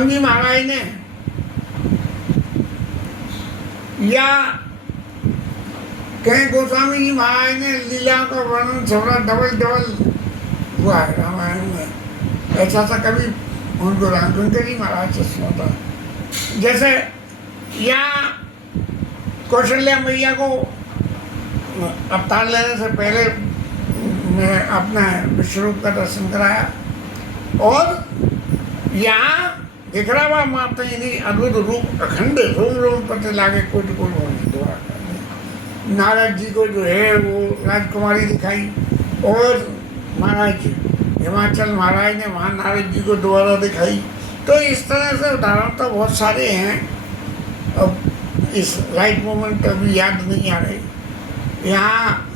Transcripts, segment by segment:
राम जी महाराज ने या कहीं गोस्वामी जी महाराज ने लीलाओं का वर्णन थोड़ा डबल हुआ है रामायण में। ऐसा सा कभी उनको रामचंद्र जी महाराज से सुना था। जैसे यहाँ कौशल्या मैया को अवतार लेने से पहले मैं अपना विश्वरूप का दर्शन कराया, और यहाँ दिख रहा हुआ माता यानी अद्भुत रूप अखंड रोम रोम पते लागे कोटि कोटि द्वारा। नारद जी को जो है वो राजकुमारी दिखाई, और महाराज हिमाचल महाराज ने वहाँ नारद जी को दोबारा दिखाई। तो इस तरह से उदाहरण तो बहुत सारे हैं, अब इस राइट मोमेंट अभी याद नहीं आ रही। यहाँ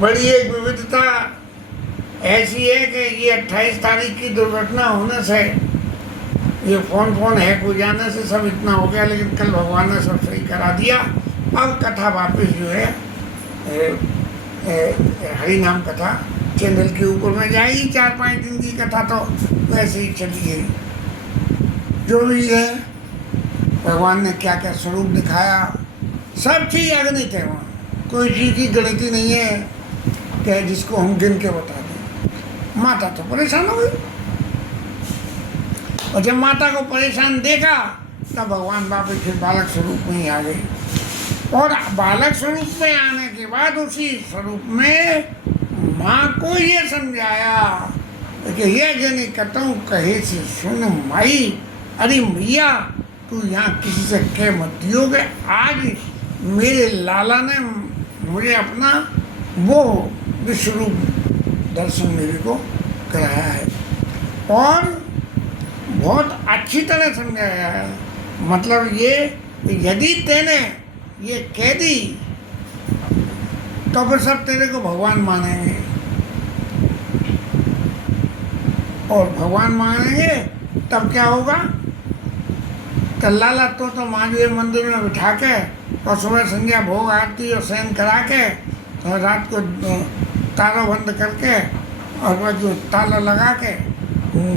बड़ी एक विविधता ऐसी है कि ये 28 तारीख की दुर्घटना होने से ये फोन हैक हो जाने से सब इतना हो गया, लेकिन कल भगवान ने सब सही करा दिया। अब कथा वापस जो है हरि नाम कथा चैनल के ऊपर में जाएगी। 4-5 दिन की कथा तो वैसे ही चली गई। जो भी है भगवान ने क्या क्या स्वरूप दिखाया, सब चीज़ अगणित है वहाँ, कोई चीज़ की गिनती नहीं है कि जिसको हम गिन के बता दें। माता तो परेशान हो गई, और जब माता को परेशान देखा तब भगवान वापस फिर बालक स्वरूप में ही आ गए। और बालक स्वरूप में आने के बाद उसी स्वरूप में माँ को ये समझाया कि ये जनी कतहु कहे से सुन माई, अरे मैया तू यहाँ किसी से कह मत दियो कि आज मेरे लाला ने मुझे अपना वो विश्वरूप दर्शन मेरे को कराया है, और बहुत अच्छी तरह समझाया है। मतलब ये यदि तेने ये कह दी तो फिर सब तेरे को भगवान मानेंगे, और भगवान मानेंगे तब क्या होगा, तो लाला तो महादेव मंदिर में बिठा के और सुबह संध्या भोग आरती और शयन करा के और रात को ताला बंद करके और वह जो ताला लगा के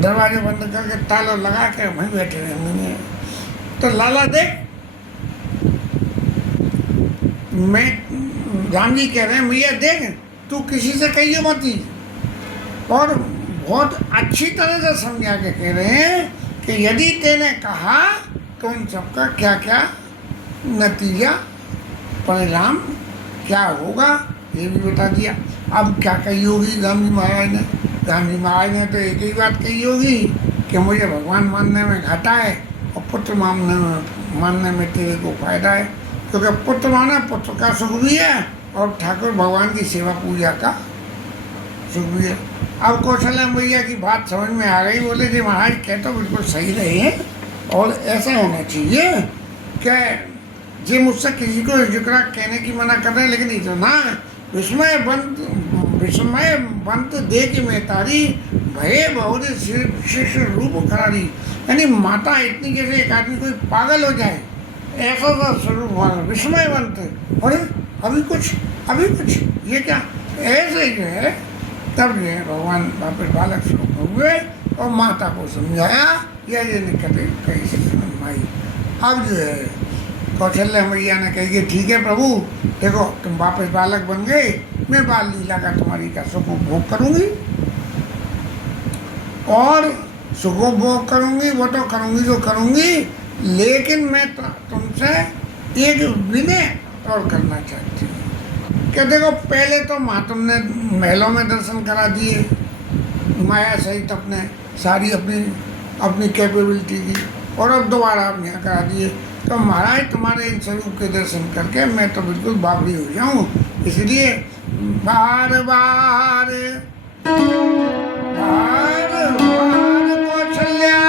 दरवाजे बंद करके ताला लगा के वहीं बैठे रहेंगे। तो लाला देख, मैं राम जी कह रहे हैं मैया देख तू किसी से कहियो मत ही, और बहुत अच्छी तरह से समझा के कह रहे हैं कि यदि तेने कहा तो उन सबका क्या क्या नतीजा परिणाम क्या होगा ये भी बता दिया। अब क्या कही होगी राम जी महाराज ने? राम जी महाराज ने तो एक ही बात कही होगी कि मुझे भगवान मानने में घाटा है और पुत्र मानने में तेरे को फायदा है, क्योंकि पुत्र माना पुत्र का सुख भी है और ठाकुर भगवान की सेवा पूजा का सुख भी है। अब कौशल्या मैया की बात समझ में आ गई, बोले जी महाराज कह तो बिल्कुल सही रहे हैं, और ऐसा होना चाहिए कि जी मुझसे किसी को जिक्र कहने की मना कर रहे हैं, लेकिन इतना विस्मय बंत देख में तारी भय बहुत शिष्य रूप खरारी। यानी माता इतनी जैसे एक आदमी कोई पागल हो जाए ऐसा सा स्वरूप वाला विस्मयवंत, अरे अभी कुछ ये क्या, ऐसे जो है। तब जो है भगवान वापस बालक स्वरूप हुए और माता को समझाया या ये निकटे कहीं से माई। अब जो है कौशल्या मैया ने कही कि ठीक है प्रभु, देखो तुम वापस बालक बन गए, मैं बाल लीला का तुम्हारी का सुखोपभोग करूँगी, और सुखोपभोग करूँगी वो तो करूँगी जो करूँगी, लेकिन मैं तुमसे एक विनय और करना चाहती हूँ कि देखो पहले तो माँ तुमने महलों में दर्शन करा दिए माया सहित अपने सारी अपनी कैपेबिलिटी की, और अब दोबारा आप यहाँ करा दिए, तो महाराज तुम्हारे इन स्वरूप के दर्शन करके मैं तो बिल्कुल बावड़ी हो जाऊँ, इसलिए बार बार कौशल्या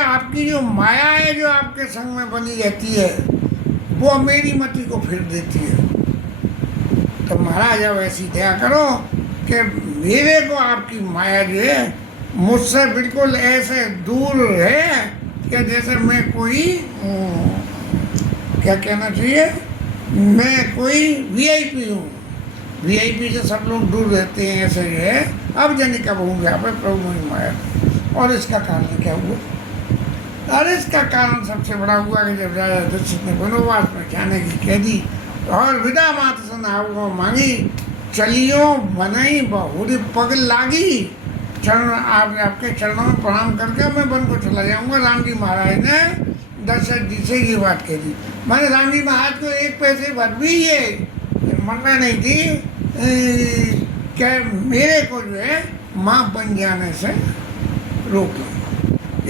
आपकी जो माया है जो आपके संग में बनी रहती है वो मेरी मति को फिर देती है। तो महाराज अब ऐसी दया करो कि मेरे को आपकी माया जो है मुझसे बिल्कुल ऐसे दूर है कि जैसे मैं कोई क्या कहना चाहिए, मैं कोई वीआईपी हूँ। वीआईपी से सब लोग दूर रहते हैं, ऐसे ही है। अब जाने कब हूँ यहाँ पे प्रभु मोहि माया। और इसका कारण क्या हुआ? अरे इसका कारण सबसे बड़ा हुआ कि जब राजा दशरथ ने वनवास में जाने की कह दी और विदा मात सन आवो मांगी, चलियो बनाई बहुरी पग लागी, चरण आपके चरणों में प्रणाम करके मैं वन को चला जाऊंगा। राम जी महाराज ने दशरथ जी से ये बात कह दी। मैंने राम जी महाराज को एक पैसे भर भी ये मरना नहीं थी क्या मेरे को जो है माँ बन जाने से रोक लो,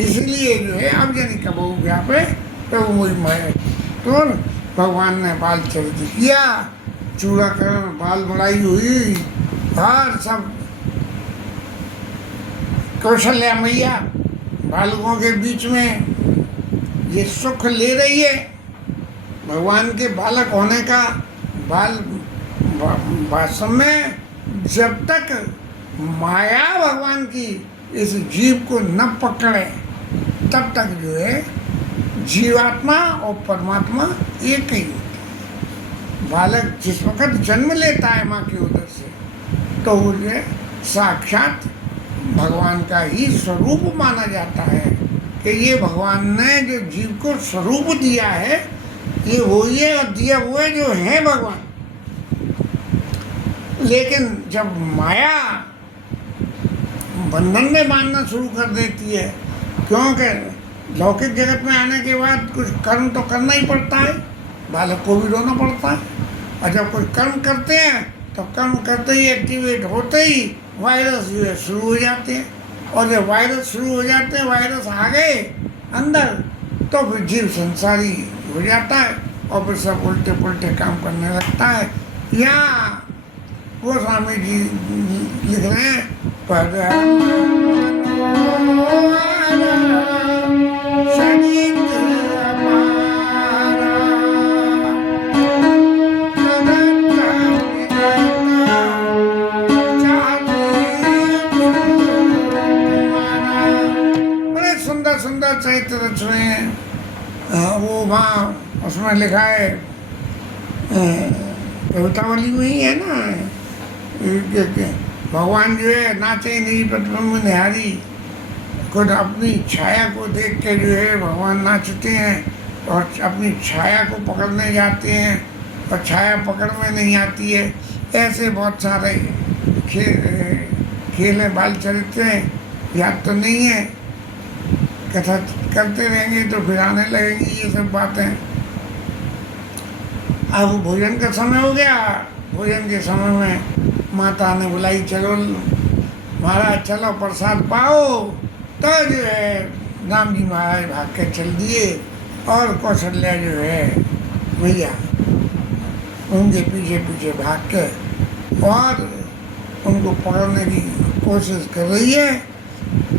इसलिए जो है अब जानी कब हो गया पे प्रभु मोहि माया। तो भगवान ने बाल चरित किया, चूड़ाकरण बाल बढ़ाई हुई और सब कौशल्या मैया बालकों के बीच में ये सुख ले रही है भगवान के बालक होने का। बाल वास्तव में जब तक माया भगवान की इस जीव को न पकड़े तब तक जो है जीवात्मा और परमात्मा एक ही होते हैं। बालक जिस वक्त जन्म लेता है माँ के उदर से तो वो जो है साक्षात भगवान का ही स्वरूप माना जाता है कि ये भगवान ने जो जीव को स्वरूप दिया है ये वही है और दिया हुआ है जो है भगवान। लेकिन जब माया बंधन में बांधना शुरू कर देती है, क्योंकि लौकिक जगत में आने के बाद कुछ कर्म तो करना ही पड़ता है, बालक को भी रोना पड़ता है। और जब कुछ कर्म करते हैं तो कर्म करते ही एक्टिवेट होते ही वायरस जो है शुरू हो जाते हैं। और जब वायरस शुरू हो जाते हैं, वायरस आ गए अंदर तो फिर जीव संसारी हो जाता है और फिर सब उल्टे पुल्टे काम करने लगता है। यहाँ वो स्वामी जी लिख रहे हैं पर बड़े सुंदर सुंदर चरित्र रच रहे हैं। वो वहाँ उसमें लिखा है कवितावली में ही है ना, भगवान जो है नाचे नहीं प्रतिबिंब निहारी, खुद अपनी छाया को देख के जो है भगवान नाचते हैं और अपनी छाया को पकड़ने जाते हैं और छाया पकड़ में नहीं आती है। ऐसे बहुत सारे खेल हैं, बाल चरित्र हैं, याद तो नहीं है, कथा करते रहेंगे तो फिर आने लगेंगी ये सब बातें। अब भोजन का समय हो गया। भोजन के समय में माता ने बुलाई, चलो महाराज चलो प्रसाद पाओ। तो जो है राम जी महाराज भाग के चल दिए और कौशल्या जो है भैया उनके पीछे पीछे भाग के और उनको पकड़ने की कोशिश कर रही है।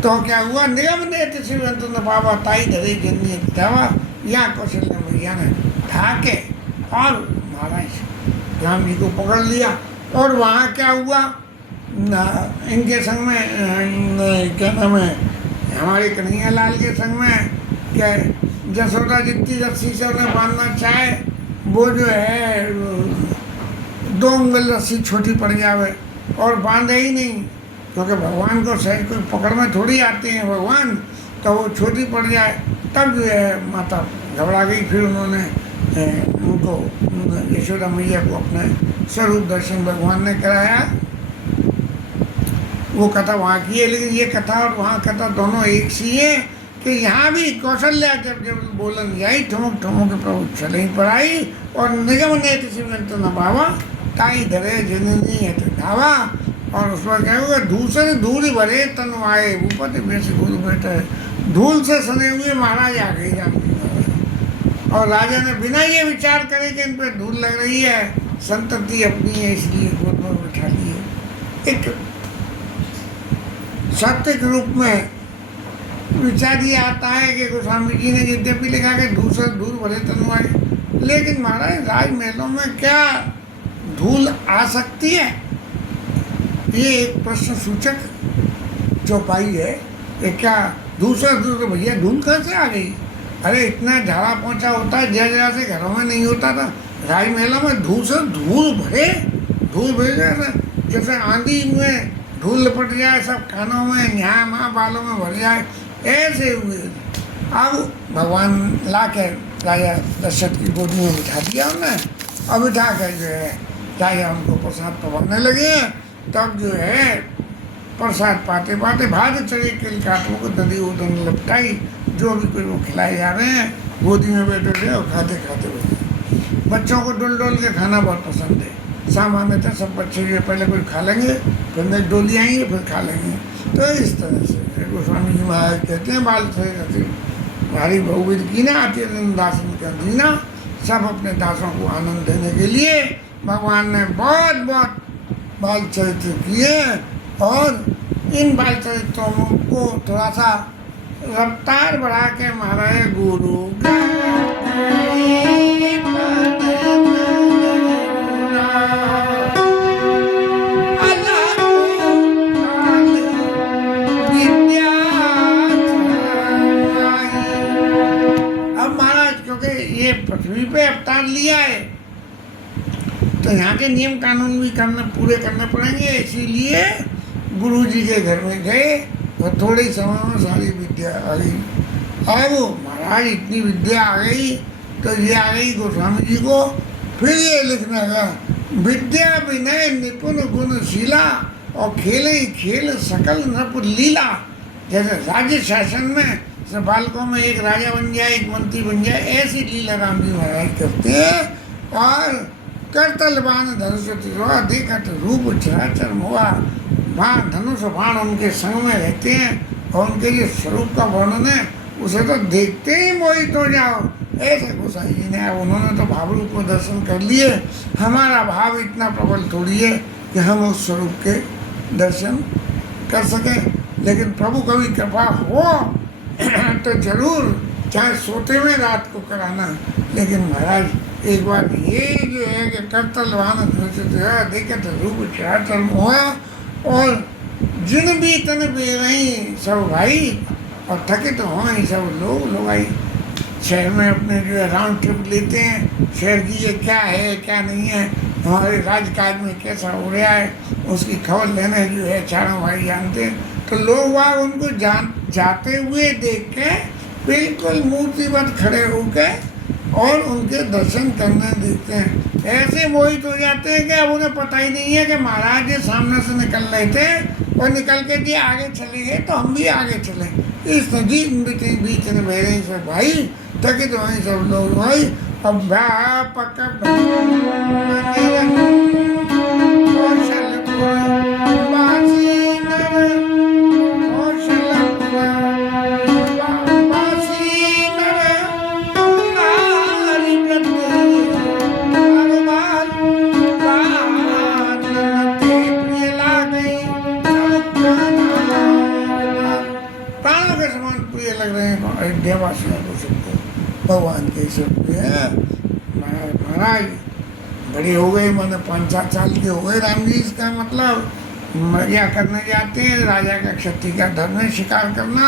तो क्या हुआ, निगम नेत्र शिवंत न बाबा ताई धरे जन्नी दावा, यहाँ कौशल्या भैया ने ढाके और महाराज राम जी को पकड़ लिया। और वहाँ क्या हुआ, इनके संग में क्या नाम है, हमारे कन्हैया लाल के संग में क्या जसोदा जितनी रस्सी से उन्हें बांधना चाहे वो जो है 2 उंगल रस्सी छोटी पड़ जावे और बांधे ही नहीं, क्योंकि भगवान को सही कोई पकड़ में थोड़ी आते हैं भगवान, तो वो छोटी पड़ जाए। तब जो है माता घबरा गई। फिर उन्होंने उनको यशोदा मैया को अपने स्वरूप दर्शन भगवान ने कराया। वो कथा वहाँ की है, लेकिन ये कथा और वहाँ कथा दोनों एक सी है कि यहाँ भी कौशल्या जब जब बोलन जाई ठुमुक ठुमुक प्रभु चले ही पड़ाई और निगम ने किसी में तो न बाबा ताई धरे जननी है तो धावा। और उस पर क्या होगा, दूसरे धूल भरे तन आए ऊपर बेस धूल बैठे, धूल से सने हुए महाराज आ गए जान। और राजा ने बिना ये विचार करे कि इन पर धूल लग रही है, संतति अपनी है इसलिए गोद में बैठा लिए। एक सात्विक रूप में विचार ये आता है कि गोस्वामी जी ने यद्यपि लिखा कि दूसरे धूल भरे तन आए, लेकिन महाराज राजमहलों में क्या धूल आ सकती है, ये एक प्रश्न सूचक चौपाई है कि क्या दूसरा धूल, भैया धूल कहाँ से आ गई। अरे इतना झाड़ा पोंछा होता है जय जरा से घरों में नहीं होता था। राज मेला में धूल से धूल भरे, धूल भरे जैसे आंधी में धूल लपट जाए, सब कानों में यहाँ वहाँ बालों में भर जाए, ऐसे हुए। अब भगवान ला के राजा दशरथ की गोदी में बिठा दिया उन्हें, अब बिठा कर जो है राजा उनको प्रसाद पवाने लगे। तब जो है प्रसाद पाते पाते भाग चले किल काटों को दधी उदन लपटाई, जो भी कोई वो खिलाए जा रहे हैं, गोदी में बैठे थे और खाते खाते बैठे। बच्चों को डोल डोल के खाना बहुत पसंद है। सामान्य था सब बच्चे जो पहले कोई खा लेंगे, फिर मेरी डोली आएंगे, फिर खा लेंगे। तो इस तरह से गोस्वामी जी महाराज कहते हैं बाल से हमारी बहुविध की ना आती दासन का दीना, सब अपने दासों को आनंद देने के लिए भगवान ने बहुत बहुत बाल चरित्र किए। और इन बाल चरित्रों को थोड़ा सा रफ्तार बढ़ा के महाराज गुरु पृथ्वी पे अवतार लिया है तो यहाँ के नियम कानून भी पूरे करने पड़ेंगे, इसीलिए गुरु जी के घर में गए और थोड़े समय में सारी विद्या आ गई। अब महाराज इतनी विद्या आ गई तो ये आ गई गोस्वामी जी को फिर ये लिखना का विद्या विनय निपुण गुणशीला और खेले खेल सकल नृप लीला। जैसे राज्य शासन में सब बालकों में एक राजा बन जाए, एक मंत्री बन जाए, ऐसी लीला राम जी महाराज करते हैं। और करतल बाण धनुष देखत रूप चराचर मोहा, बाण धनुष बाण उनके संग में रहते हैं और उनके जो स्वरूप का वर्णन है उसे तो देखते ही मोहित हो जाओ। ऐसे गोसाई जी ने, उन्होंने तो भाव रूप में दर्शन कर लिए, हमारा भाव इतना प्रबल थोड़ी है कि हम उस स्वरूप के दर्शन कर सकें। लेकिन प्रभु कभी कृपा हो तो जरूर, चाहे सोते में रात को कराना। लेकिन महाराज एक बार ये जो है कि करतल वाहन देखे तो रूप चराचर मोहा, और जिन भी तन बे रही सब भाई और थके तो हों ही सब लोग आई। शहर में अपने जो है राउंड ट्रिप लेते हैं, शहर की ये क्या है क्या नहीं है, हमारे राजकाज में कैसा हो रहा है, उसकी खबर लेने जो है चारों भाई जानते हैं। तो लोग वहाँ उनको जाते हुए देख के बिल्कुल मूर्तिवत खड़े होकर और उनके दर्शन करने देते हैं। ऐसे मोहित हो जाते हैं कि अब उन्हें पता ही नहीं है कि महाराज जी सामने से निकल रहे थे और निकल के जी आगे चले गए तो हम भी आगे चले। इस नदी बीच में बह रहे सब भाई, तक तो वहीं सब लोग भाई अब अयोध्यावासियों को सबको भगवान के सबके महाराज बड़े हो गए, मैंने 5-7 साल के हो गए राम जी। इसका मतलब मजा करने जाते हैं, राजा का क्षत्रिय का धर्म है शिकार करना,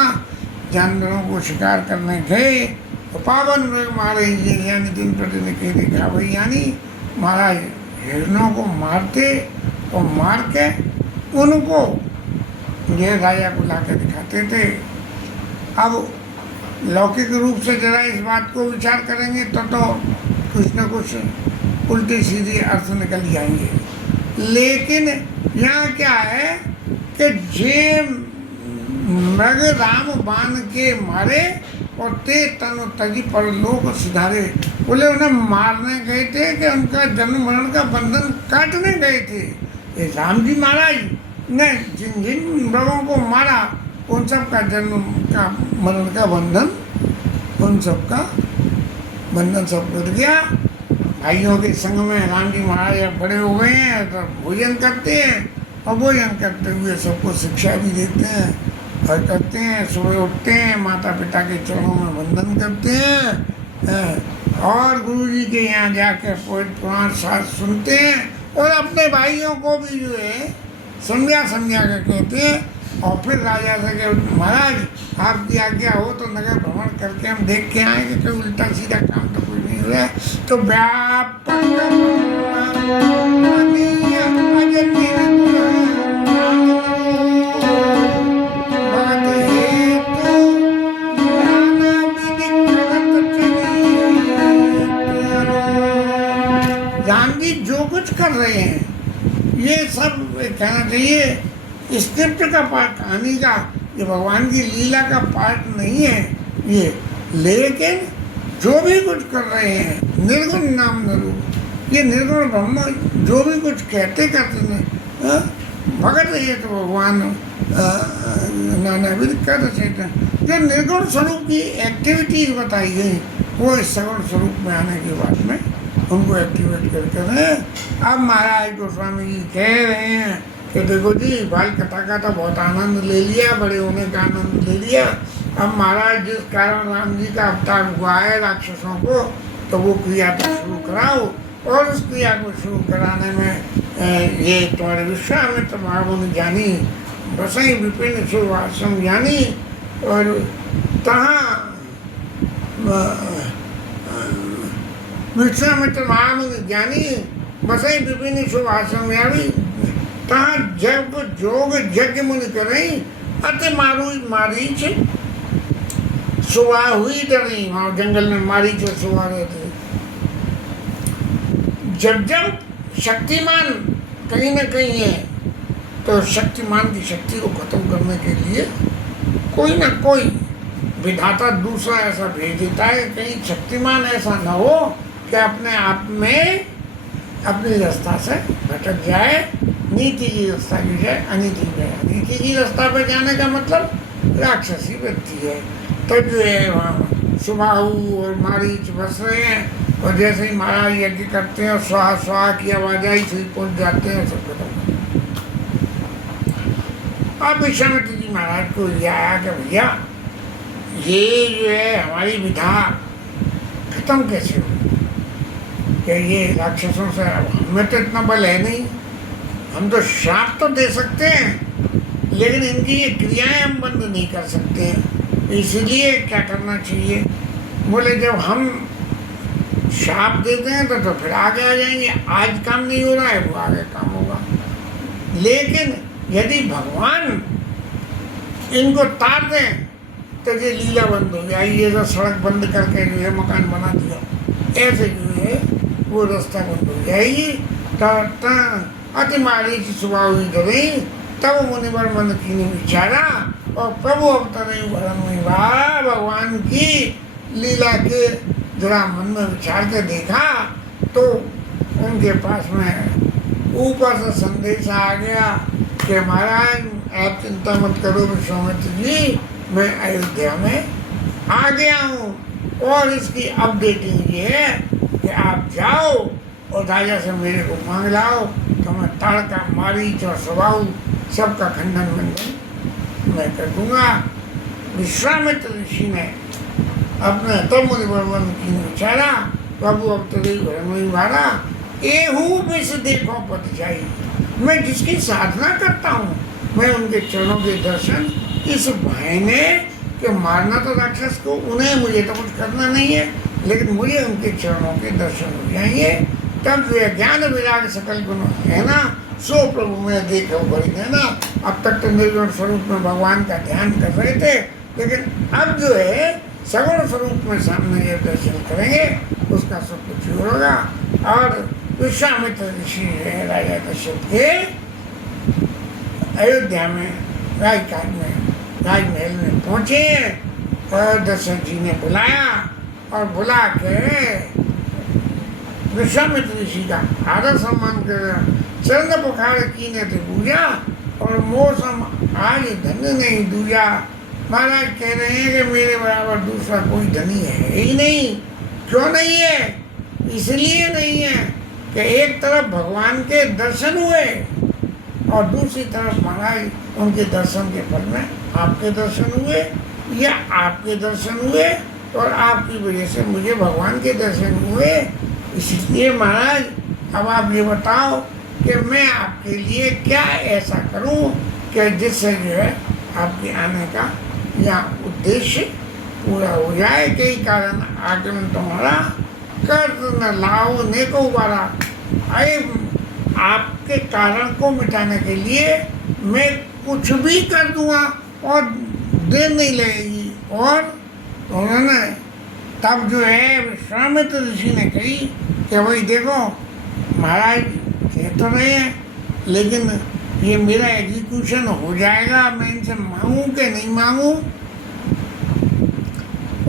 जानवरों को शिकार करने गए तो पावन मृग मारे, यानी दिन प्रतिदिन के देखा भाई, यानी महाराज हिरणों को मारते और मार के उनको ये राजा को ला के दिखाते थे। अब लौकिक रूप से जरा इस बात को विचार करेंगे तो कुछ न कुछ उल्टे सीधे अर्थ निकल जाएंगे। लेकिन यहाँ क्या है कि जे मृग राम बाण के मारे और ते तनु तजी पर लोक सुधारे। बोले उन्हें मारने गए थे कि उनका जन्म मरण का बंधन काटने गए थे। ये राम जी महाराज ने जिन जिन मृगों को मारा उन सब का जन्म का मरण का बंधन, उन सब का बंधन सब टूट गया। भाइयों के संग में राम जी महाराज अब बड़े हो गए हैं तो भोजन करते हैं और भोजन करते हुए सबको शिक्षा भी देते हैं और करते हैं। सुबह उठते हैं, माता पिता के चरणों में वंदन करते हैं और गुरु जी के यहाँ जाकर पुराण शास्त्र सुनते हैं और अपने भाइयों को भी जो है समझा कर कहते हैं और फिर राजा से कहे महाराज आपकी आज्ञा हो तो नगर भ्रमण करके हम देख के आए कि कोई उल्टा सीधा काम तो कुछ नहीं हुआ है। तो राम जी जो कुछ कर रहे हैं ये सब कहना चाहिए स्क्रिप्ट का पार्ट, कहानी का, ये भगवान की लीला का पार्ट नहीं है ये। लेकिन जो भी कुछ कर रहे हैं निर्गुण नाम न रूप, ये निर्गुण ब्रह्म जो भी कुछ कहते करते हैं भगत ये तो भगवान नानाविध कर चेतन, जो निर्गुण स्वरूप की एक्टिविटीज बताई गई वो इस सगुण स्वरूप में आने के बाद में उनको एक्टिवेट करते हैं। अब महाराज गोस्वामी जी कह रहे हैं कि देखो जी बाल कथा का तो बहुत आनंद ले लिया, बड़े होने का आनंद ले लिया। अब महाराज जिस कारण राम जी का अवतार हुआ है राक्षसों को, तो वो क्रिया तो शुरू कराओ, और उस क्रिया को शुरू कराने में ये तुम्हारे विश्वामित्र महामुनि ज्ञानी बसई विपिन सुवासम ज्ञानी, और तहाँ विश्वामित्र महामुनि ज्ञानी बसई विपिन सुवासम ज्ञानी, तहाँ जब जोग यज्ञ मुनि करें अति मारीच सुबह हुई डरी, वहाँ जंगल में मारीच सुबह रहे थे। जब जब शक्तिमान कहीं न कहीं है तो शक्तिमान की शक्ति को खत्म करने के लिए कोई ना कोई विधाता दूसरा ऐसा भेज देता है, कहीं शक्तिमान ऐसा न हो कि अपने आप में अपनी रास्ता से भटक जाए, नीति की रास्ता की जाए, अनीति की जाए। नीति की रास्ता पर जाने का मतलब राक्षसी वृत्ति है। तो जो है वहाँ सुबाहु और मारीच बस रहे हैं, और जैसे ही महाराज यज्ञ करते हैं और स्वाहा स्वाहा की आवाज आई से पहुँच जाते हैं, सब खत्म। अब विश्वामित्र जी महाराज को ये आया कि भैया ये जो है हमारी विधा खत्म कैसे हो, कि ये राक्षसों से, हमें तो इतना बल है नहीं, हम तो श्राप तो दे सकते हैं लेकिन इनकी ये क्रियाएं हम बंद नहीं कर सकते हैं। इसलिए क्या करना चाहिए, बोले जब हम श्राप देते हैं तो फिर आगे आ जाएंगे, आज काम नहीं हो रहा है वो आगे काम होगा। लेकिन यदि भगवान इनको तार दें तो ये लीला बंद हो जाएगी, ये जो सड़क बंद करके जो है मकान बना दिया, ऐसे जो है वो रास्ता बंद हो जाएगी। अति मारी की सुबह हुई डरी, तब मुनिवर मन की विचारा, और प्रभु अवतरे भगवान की लीला के जरा मन में विचार के देखा तो उनके पास में ऊपर से संदेश आ गया कि महाराज आप चिंता मत करो विश्वामित्र जी, मैं अयोध्या में आ गया हूँ, और इसकी अपडेटिंग ये है कि आप जाओ और राजा से मेरे को मांग लाओ, तो मैं ताड़का मारीच और स्वभाव सबका खंडन मंडन मैं कर दूंगा। विश्वामित्र ऋषि ने अपने तब मुनिवर्मन की विचारा, प्रभु अवतरे भरा एहू विष देखो पद जाई, मैं जिसकी साधना करता हूँ मैं उनके चरणों के दर्शन, इस भाई ने कि मारना तो राक्षस को, उन्हें मुझे तो कुछ करना नहीं है, लेकिन मुझे उनके चरणों के दर्शन हो जाएंगे, तब जो है ज्ञान विराग सकल गुण है ना, सो प्रभु में देखो बड़ी है ना। अब तक तो निर्गुण स्वरूप में भगवान का ध्यान कर रहे थे, लेकिन अब जो है सगुण स्वरूप में सामने ये दर्शन करेंगे, उसका सब कुछ होगा। और विश्वामित्र ऋषि है राजा दशरथ के अयोध्या में राजकाज में राजमहल में पहुँचे, और दशरथ जी ने बुलाया, और बुला के विश्वामित्र ऋषि का आदर सम्मान कर चरण पुखार की ने थे पूजा, और मौसम आज धन्य नहीं दूजा। महाराज कह रहे हैं कि मेरे बराबर दूसरा कोई धनी है ही नहीं। क्यों नहीं है? इसलिए नहीं है कि एक तरफ भगवान के दर्शन हुए और दूसरी तरफ महाराज उनके दर्शन के फल में आपके दर्शन हुए, या आपके दर्शन हुए और आपकी वजह से मुझे भगवान के दर्शन हुए। इसलिए महाराज अब आप ये बताओ कि मैं आपके लिए क्या ऐसा करूं कि जिससे जो है आपके आने का यहाँ उद्देश्य पूरा हो जाए। कई कारण आगमन तुम्हारा कर न लाओ नेको उबारा। अरे आपके कारण को मिटाने के लिए मैं कुछ भी कर दूंगा और देर नहीं लगेगी। और उन्होंने तब जो है विश्वामित्र ऋषि ने कही कि भाई देखो महाराज कह तो रहे हैं, लेकिन ये मेरा एग्जीक्यूशन हो जाएगा, मैं इनसे मांगूं कि नहीं मांगूं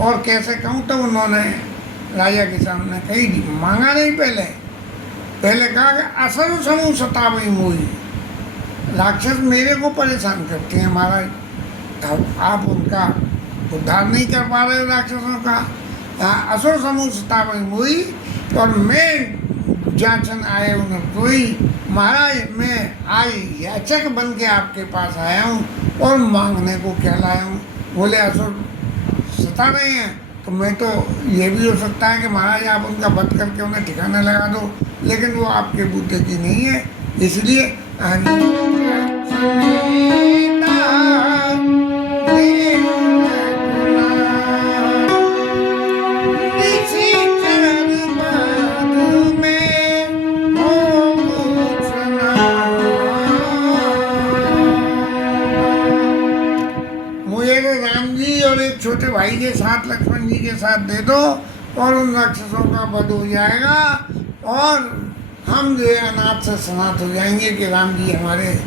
और कैसे कहूँ। तो उन्होंने राजा के सामने कही मांगा नहीं, पहले कहा कि असर समूह सतावई मोही, राक्षस मेरे को परेशान करते हैं महाराज, तब आप उनका उद्धार नहीं कर पा रहे राक्षसों का। असुर समूह सतावई मोही और मैं जाचन आए उन्हें कोई। महाराज मैं आज याचक बन के आपके पास आया हूँ और मांगने को क्या लाया हूँ। बोले असुर सता रहे हैं तो मैं तो ये भी हो सकता है कि महाराज आप उनका वध करके उन्हें ठिकाना लगा दो, लेकिन वो आपके बुद्धि की नहीं है, इसलिए छोटे भाई के साथ लक्ष्मण जी के साथ दे दो और उन राक्षसों का वध हो जाएगा और हम जो है अनाथ से सनाथ हो जाएंगे कि राम जी हमारे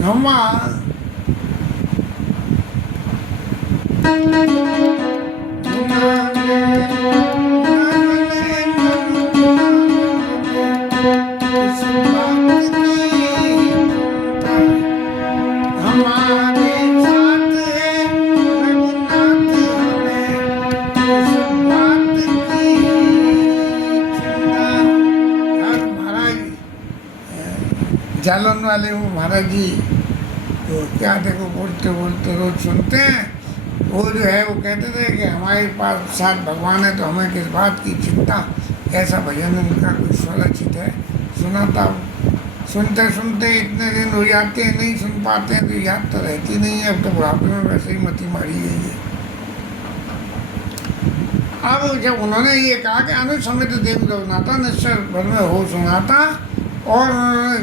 नौमा। जालन वाले वो महाराज जी तो क्या देखो बोलते बोलते रोज सुनते हैं, वो जो है वो कहते थे कि हमारे पास साथ भगवान है तो हमें किस बात की चिंता। ऐसा भजन उनका कोई स्वरचित है, सुनाता सुनते सुनते इतने दिन हो जाते हैं, नहीं सुन पाते हैं तो याद तो रहती नहीं है। अब तो बुढ़ापे में वैसे ही मती मारी गई है। अब जब उन्होंने ये कहा कि अनुसमित देव रघुनाथा निश्चय भर में हो सुनाता और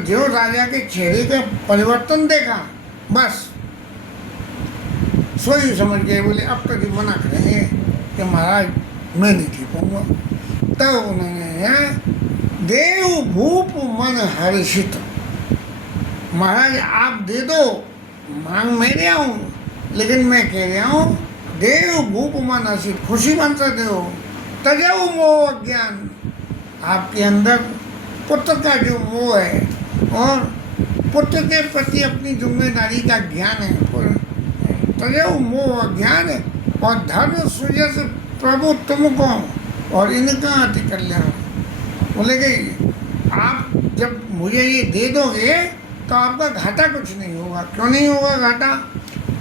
जो राजा के चेहरे का परिवर्तन देखा बस सोई समझ गए। बोले अब तक तो मना करेंगे कि महाराज मैं नहीं ठीक पाऊँगा। तब उन्होंने देव भूप मन हर्षित, महाराज आप दे दो, मांग मैं रहा हूँ, लेकिन मैं कह रहा हूँ देव भूप मन हर्षित, खुशी मन से दो। तजो मोह अज्ञान, आपके अंदर पुत्र का जो मोह है और पुत्र के प्रति अपनी जिम्मेदारी का ज्ञान है, तजो मोह अज्ञान है और धर्म सुजस प्रभु तुमको और इनका अति कल्याण। बोले कि आप जब मुझे ये दे दोगे तो आपका घाटा कुछ नहीं होगा। क्यों नहीं होगा घाटा?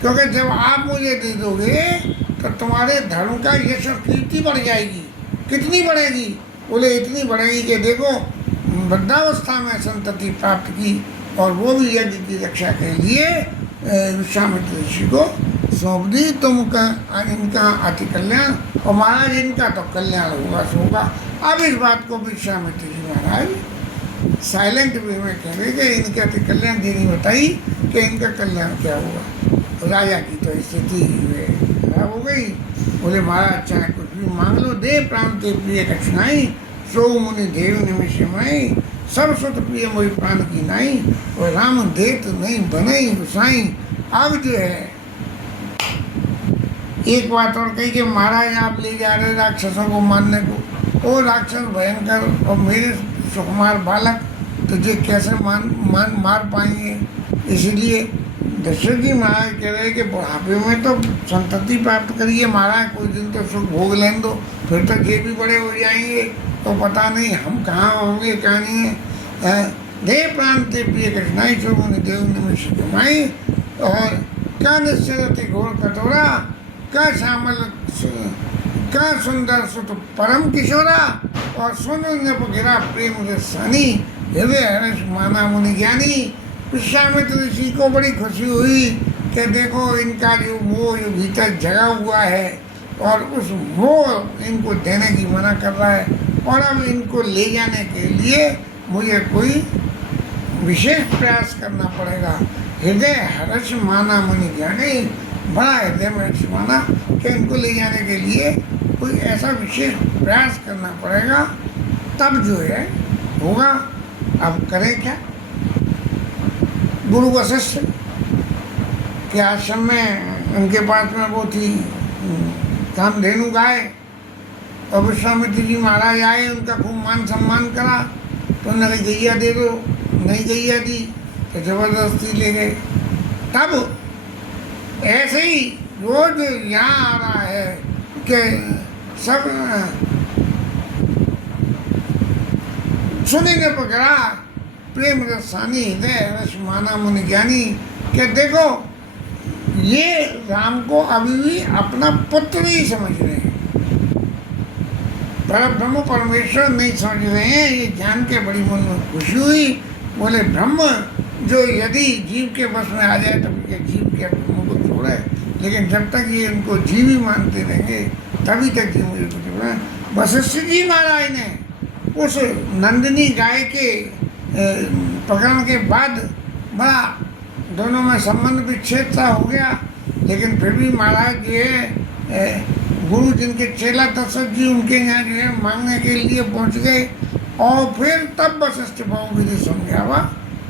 क्योंकि जब आप मुझे दे दोगे तो तुम्हारे धर्म का यश और कीर्ति बढ़ जाएगी। कितनी बढ़ेगी? बोले इतनी बढ़ेगी कि देखो वृद्धावस्था में संतति प्राप्त की और वो भी यज्ञ की रक्षा के लिए विश्वामित्र ऋषि को सौंप दी। तुमका इनका अति कल्याण और महाराज इनका तो कल्याण होगा। अब इस बात को विश्वामित्र जी महाराज साइलेंट वे में कह रहे कि इनके अति कल्याण जी नहीं बताई कि इनका कल्याण क्या होगा। राजा की तो स्थिति खराब हो गई। बोले महाराज चाहे कुछ भी मांग लो, दे प्राण के प्रिय कठिनाई, सो मुनि देव निमिष माई, सब सुत प्रिय मोहि प्राण की नाई, और राम देत नहीं बनई गुसाई। अब जो है एक बात और कही कि महाराज आप ले जा रहे राक्षसों को मारने को, वो राक्षस भयंकर और मेरे सुकुमार बालक तुझे कैसे मार पाएंगे। इसीलिए दशरथ जी महाराज कह रहे कि बुढ़ापे में तो संतति प्राप्त करिए महाराज, कुछ दिन तो सुख भोग लें दो, फिर तो ये भी बड़े हो जाएंगे तो पता नहीं हम कहाँ होंगे कहाँ नहीं है। देव प्राण ते प्रिय कठिनाई, सो मुनि देव निमिष कमाई, और क्या निश्चय घोर कटोरा, क्या श्यामल क्या सुंदर सुत परम किशोरा, और सुन गिरा प्रेम सनी, हृदय हर्ष माना मुनि ज्ञानी। विश्वामित्र ऋषि को बड़ी खुशी हुई कि देखो इनका जो मोह जो भीतर जगा हुआ है और उस मोह इनको देने की मना कर रहा है, और अब इनको ले जाने के लिए मुझे कोई विशेष प्रयास करना पड़ेगा। हृदय हर्ष माना मुनि ज्ञानी, बड़ा हृदय में हर्ष माना कि इनको ले जाने के लिए कोई ऐसा विशेष प्रयास करना पड़ेगा, तब जो है होगा। अब करें क्या? गुरु वशिष्ठ के आश्रम में उनके पास में वो थी कामधेनु गाय, और विश्वामित्र जी महाराज आए, उनका खूब मान सम्मान करा, तो उन्होंने गैया दे दो, नहीं गैया दी तो जबरदस्ती ले गए। तब ऐसे ही रोज यहाँ आ रहा है कि सब सुनेंगे पकड़ा प्रेम रसानी हृदय रस माना मुनि ज्ञानी, कि देखो ये राम को अभी भी अपना पुत्र नहीं समझ रहे हैं, ब्रह्म परमेश्वर नहीं समझ रहे हैं। ये जान के बड़ी मन में खुशी हुई। बोले ब्रह्म जो यदि जीव के बस में आ जाए तो ये जीव के मुँह को छोड़े, लेकिन जब तक ये इनको जीव ही मानते रहेंगे तभी तक जीव मुझे को छोड़े। वशिष्ठ जी महाराज ने उस नंदिनी गाय के पकड़ने के बाद बड़ा दोनों में संबंध विच्छेद सा हो गया, लेकिन फिर भी महाराज जो है गुरु जिनके चेला दशरथ जी उनके यहाँ जो है मांगने के लिए पहुँच गए, और फिर तब वशिष्ठ भाव विधि समझावा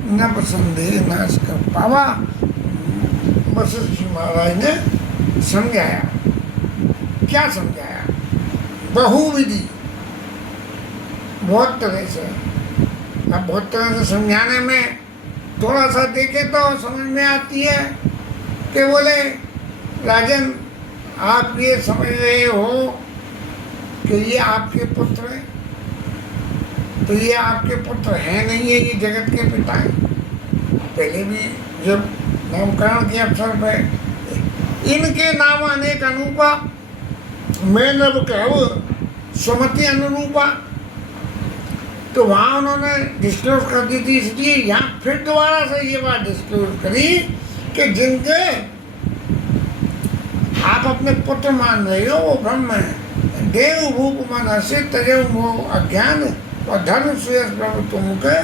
नभ संदेह नाश कर पावा। वशिष्ठ जी महाराज ने समझाया, क्या समझाया? बहुविधि, बहुत तरह से। अब बहुत तरह से समझाने में थोड़ा सा देखे तो समझ में आती है कि बोले राजन आप ये समझ रहे हो कि ये आपके पुत्र हैं, तो ये आपके पुत्र हैं नहीं है, ये जगत के पिता हैं। पहले भी जब नामकरण के अवसर पर इनके नाम अनेक अनुपा, मैं नब कहूँ सुमति अनुरूपा, तो वहाँ उन्होंने डिस्क्लोज कर दी थी। इसलिए यहाँ फिर दोबारा से ये बात डिस्क्लोज करी कि जिनके आप अपने पुत्र मान रहे हो वो ब्रह्म है। देव भूप मन हसे तजव मोह अज्ञान और धर्म श्रेयस प्रभु तुमके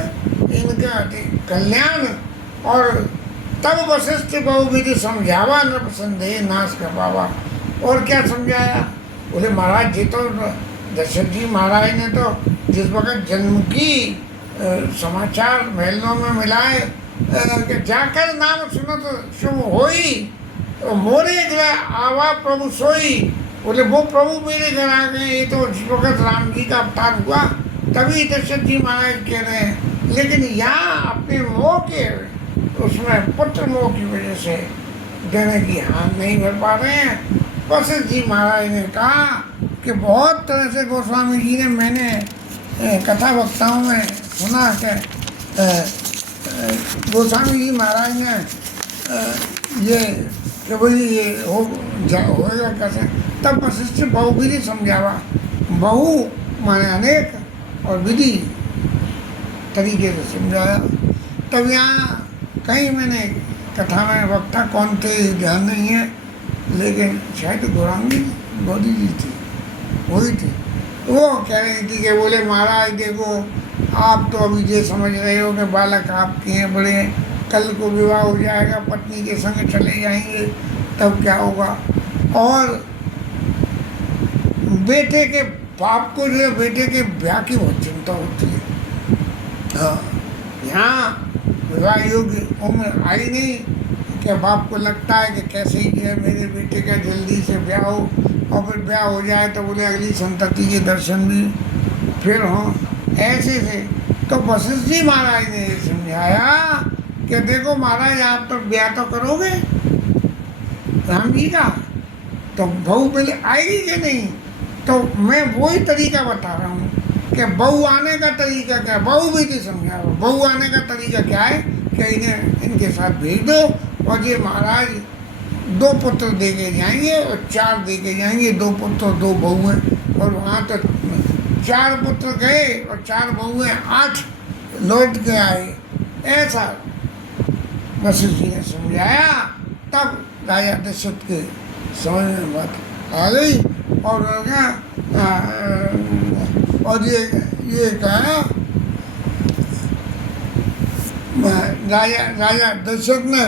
इनके अति कल्याण। और तब वशिष्ठ बहुविधि समझावा नृप संदेह नाश कर पावा। और क्या समझाया? बोले महाराज जी तो दशरथ जी महाराज ने तो जिस वक्त जन्म की समाचार महलों में मिलाए कि जाकर नाम सुनत शुभ होई, तो मोरे ग्रह आवा प्रभु सोई। बोले वो प्रभु मेरे घर आ गए। ये तो जिस वक्त राम जी का अवतार हुआ तभी दशरथ जी महाराज कह रहे हैं, लेकिन यहाँ अपने मोह के उसमें पुत्र मोह की वजह से देने की हाथ नहीं भर पा रहे हैं। वशिष्ठ जी महाराज ने कहा कि बहुत तरह से गोस्वामी जी ने मैंने कथा वक्ताओं में सुना कि गोस्वामी जी महाराज ने ये कि भाई ये होएगा कैसे। तब वशिष्ठ बहुविधि समझावा, बहु माने अनेक और विधि तरीके से समझाया। तब यहाँ कहीं मैंने कथा में वक्ता कौन थे ध्यान नहीं है, लेकिन शायद गौरांगी गौरी जी थी, वही थी। वो कह रही थी कि बोले महाराज देखो आप तो अभी ये समझ रहे हो कि बालक आपके हैं बड़े, कल को विवाह हो जाएगा, पत्नी के संग चले जाएंगे, तब क्या होगा। और बेटे के बाप को जो है बेटे के ब्याह की बहुत चिंता होती है। हाँ, यहाँ विवाह योग्य उम्र आई नहीं कि बाप को लगता है कि कैसे ही जो है मेरे बेटे का जल्दी से ब्याह हो, और फिर ब्याह हो जाए तो बोले अगली संतति के दर्शन भी फिर हों। ऐसे से तो वशिष्ठ जी महाराज ने ये समझाया कि देखो महाराज आप तो ब्याह तो करोगे राम जी का, तो बहू पहले आएगी कि नहीं। तो मैं वही तरीका बता रहा हूँ कि बहू आने का तरीका क्या है, बहू भी नहीं समझा। बहू आने का तरीका क्या है कि इन्हें इनके साथ भेज दो, और ये महाराज 2 पुत्र दे के जाएंगे और 4 दे के जाएंगे, 2 पुत्र और 2 बहुएँ। और वहाँ तक 4 पुत्र गए और 4 बहुएँ 8 लौट के आए। ऐसा वशिष्ठ जी ने समझाया, तब राजा दशरथ के समझ में बात आ गई और उन्होंने कहा, और ये कहा, राजा दशरथ ने,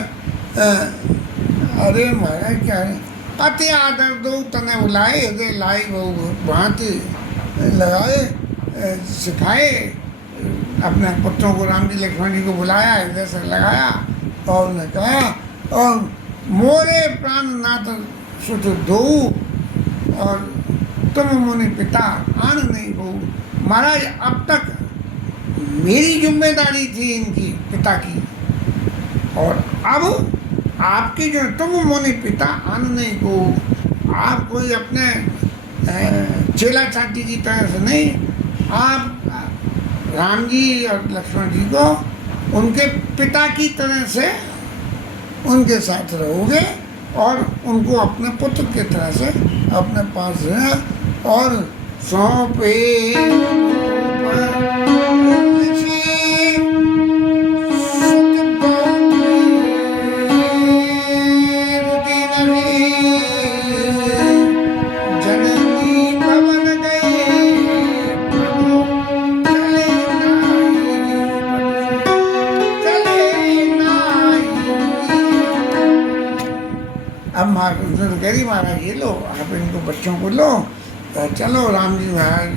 अरे महाराज क्या है, अति आदर दो तने बुलाए, यदि लाई वो भांति लगाए, सिखाए, अपने पुत्रों को राम जी लक्ष्मण जी को बुलाया, हृदय से लगाया और उन्हें कहा, और मोरे प्राण नाथ सुत दो, और तुम मुनि पिता आन नहीं हो। महाराज अब तक मेरी जिम्मेदारी थी इनकी पिता की, और अब आपकी जो, तुम मुनि पिता आन नहीं हो, आप कोई अपने चेला चाची की तरह से नहीं, आप राम जी और लक्ष्मण जी को उनके पिता की तरह से उनके साथ रहोगे और उनको अपने पुत्र की तरह से अपने पास रह, और सौंपे गरीब महाराज ये लो, आप इनको बच्चों को लो, तो चलो। राम जी महाराज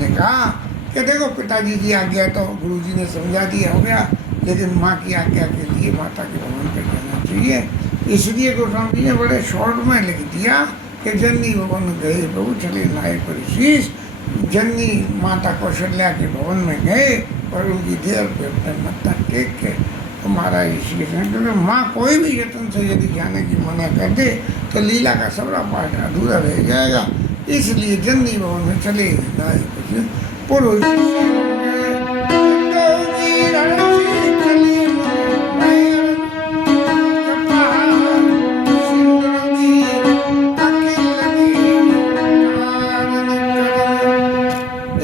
ने कहा कि देखो पिताजी की आज्ञा तो गुरु जी ने समझा दिया, हो गया, लेकिन माँ की आज्ञा के लिए माता के भवन पर जाना चाहिए। इसलिए गोस्वामी जी ने बड़े शॉर्ट में लिख दिया कि जननी भवन गए प्रभु चले लाए परिशीष। जननी माता कौशल्या के भवन में गए और उनकी देर पे अपने मत्था टेक के हमारा इसी, क्योंकि माँ कोई भी यत्न से यदि जाने की मना कर दे तो लीला का सबरा पाठ अधूरा रह जाएगा। इसलिए जननी भवन में चले पुरुष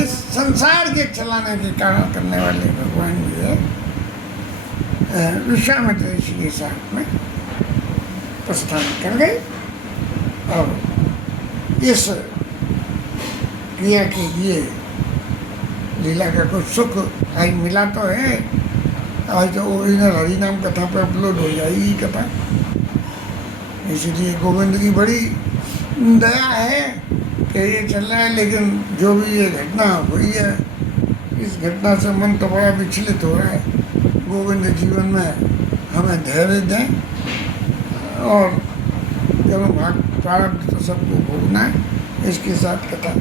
इस संसार के चलाने के कारण करने वाले भगवान जी विश्वामित्र ऋषि के साथ में प्रस्थान कर गए, और इस क्रिया के लिए लीला का कुछ सुख आज मिला तो है। आज तो ओरिजिनल हरिनाम कथा पर अपलोड हो जाएगी कथा, इसलिए गोविंद की बड़ी दया है कि ये चल रहा है। लेकिन जो भी ये घटना हुई है, इस घटना से मन तो बड़ा विचलित हो रहा है। गोविंद जीवन में हमें धैर्य दें, और कर्म भाग प्रारब्ध तो सबको भोगना है। इसके साथ कथा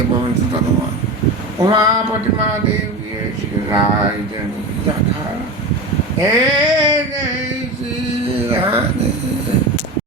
ये भवन्तु तनुमा उमापति महादेव ये श्री राय जन हे